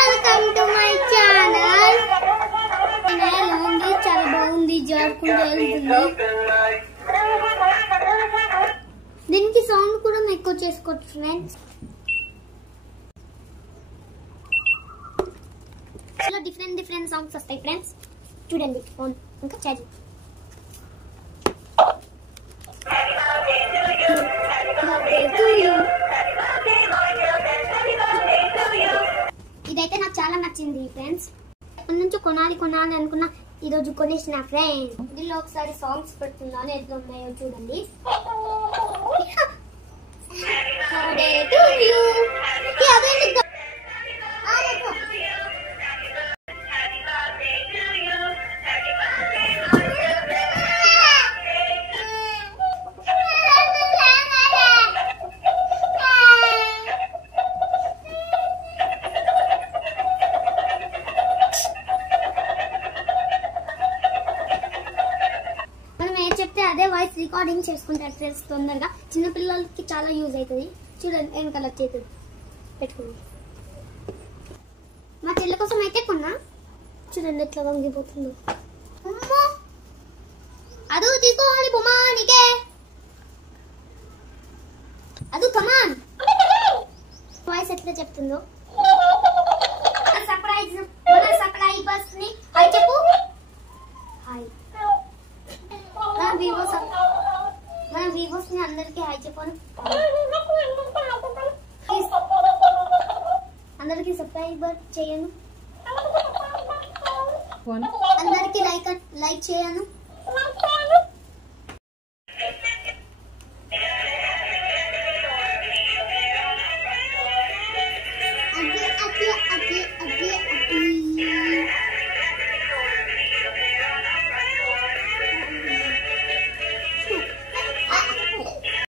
Welcome to my channel. చాలా బాగుంది, జారుకుంటూ వెళ్తుంది. దీనికి సౌండ్ కూడా ఎక్కువ చేసుకోవచ్చు ఫ్రెండ్స్. చాలా డిఫరెంట్ సౌండ్స్ వస్తాయి ఫ్రెండ్స్. చూడండి ఫోన్ ఇంకా ఛార్జింగ్. ఇదైతే నాకు చాలా నచ్చింది ఫ్రెండ్స్. ఎప్పటి నుంచో కొనాలి అనుకున్నా, ఈ రోజు కొనేసిన ఫ్రెండ్స్. దీనిలో ఒకసారి సాంగ్స్ పెడుతున్నాను, ఎట్లా ఉన్నాయో చూడండి. అదే వాయిస్ రికార్డింగ్ చేసుకుంటారు ఫ్రెండ్స్. తొందరగా చిన్న పిల్లలకి చాలా యూజ్ అవుతుంది. చూడండి ఏం కలర్ చేతులు పెట్టుకుని. మా చెల్లి కోసం అయితే కొన్నా. చూడండి ఎట్లా వంగిపోతుందో. అదు తీసుకోవాలి బొమ్మానికే. అదు కమాన్. వాయిస్ ఎట్లా చెప్తుందో. సర్ప్రైజ్ మన సబ్స్క్రైబర్స్ ని హాయ్ చెప్పు. హాయ్. మన వ్యూవర్స్ ని అందరికి హాయ్ చెప్పాను. అందరికి సబ్స్క్రైబర్ చేయను, అందరికి లైక్ చేయను.